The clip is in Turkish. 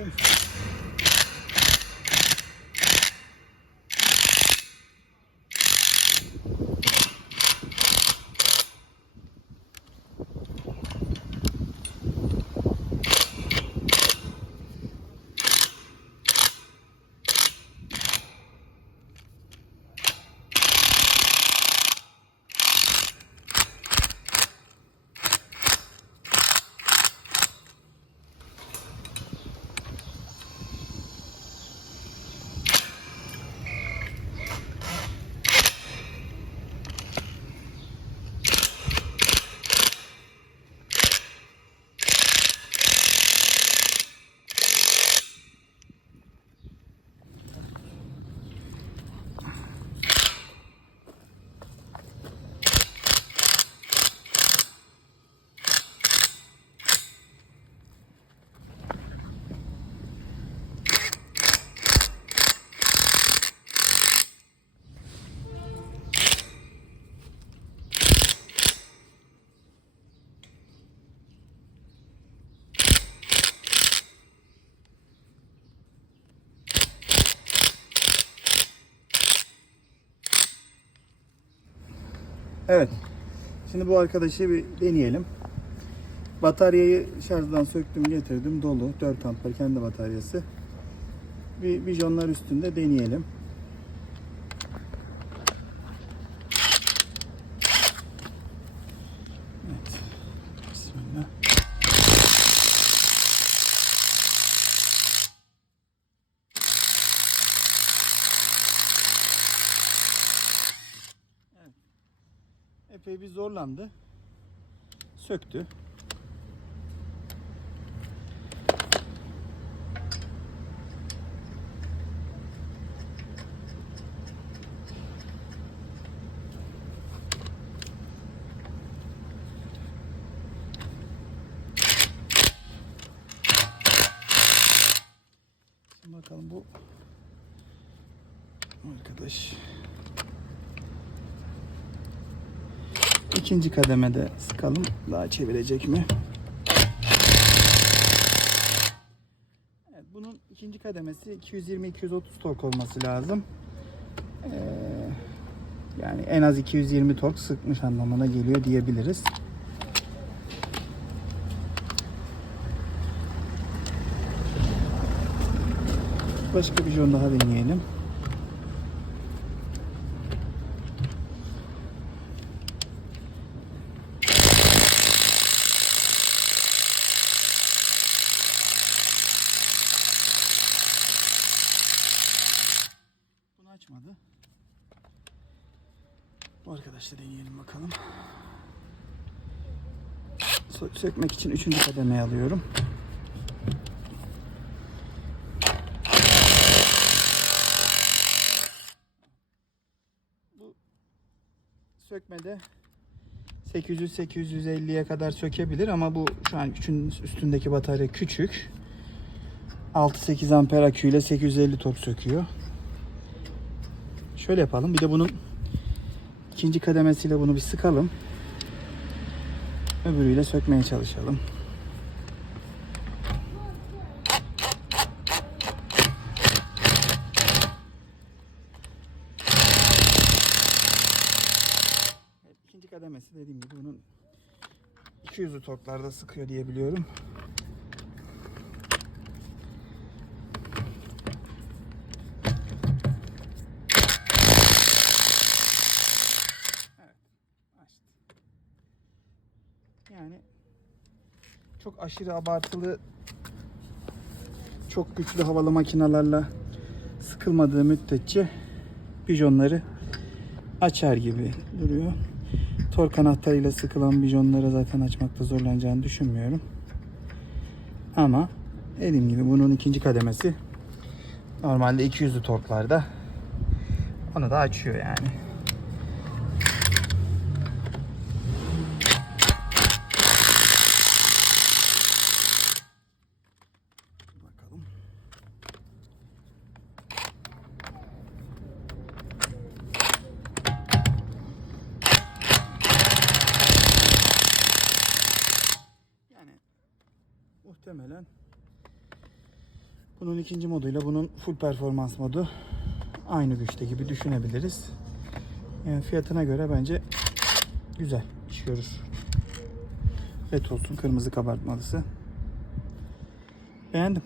Thank you. Evet. Şimdi bu arkadaşı bir deneyelim. Bataryayı şarjdan söktüm getirdim dolu 4 amper kendi bataryası. Bir bijonlar üstünde deneyelim. Evet. Bismillah. Epey bir zorlandı. Söktü. Şimdi bakalım bu arkadaş İkinci kademede sıkalım. Daha çevirecek mi? Evet, bunun ikinci kademesi 220-230 tork olması lazım. Ee, yani en az 220 tork sıkmış anlamına geliyor diyebiliriz. Başka bir jon daha deneyelim. Bunu açmadı. Bu arkadaşla deneyelim bakalım. Sö- Sökmek için üçüncü kademeye alıyorum. Bu sökmede 800-850'ye kadar sökebilir ama bu şu an üstündeki batarya küçük. 6-8 amper aküyle 850 tork söküyor. Şöyle yapalım. Bir de bunun ikinci kademesiyle bunu bir sıkalım. Öbürüyle sökmeye çalışalım. İkinci kademesi dediğim gibi bunun 200'lü torklarda sıkıyor diye biliyorum. açtı. Yani çok aşırı abartılı çok güçlü havalı makinalarla sıkılmadığı müddetçe bijonları açar gibi duruyor. Tork anahtarıyla sıkılan bijonları zaten açmakta zorlanacağını düşünmüyorum. Ama dediğim gibi bunun ikinci kademesi normalde 200'lü torklarda onu da açıyor yani. Bakalım. Yani muhtemelen Bunun ikinci moduyla bunun full performans modu aynı güçte gibi düşünebiliriz. Yani fiyatına göre bence güzel iş görür. Red olsun kırmızı kabartmalısı. Beğendim.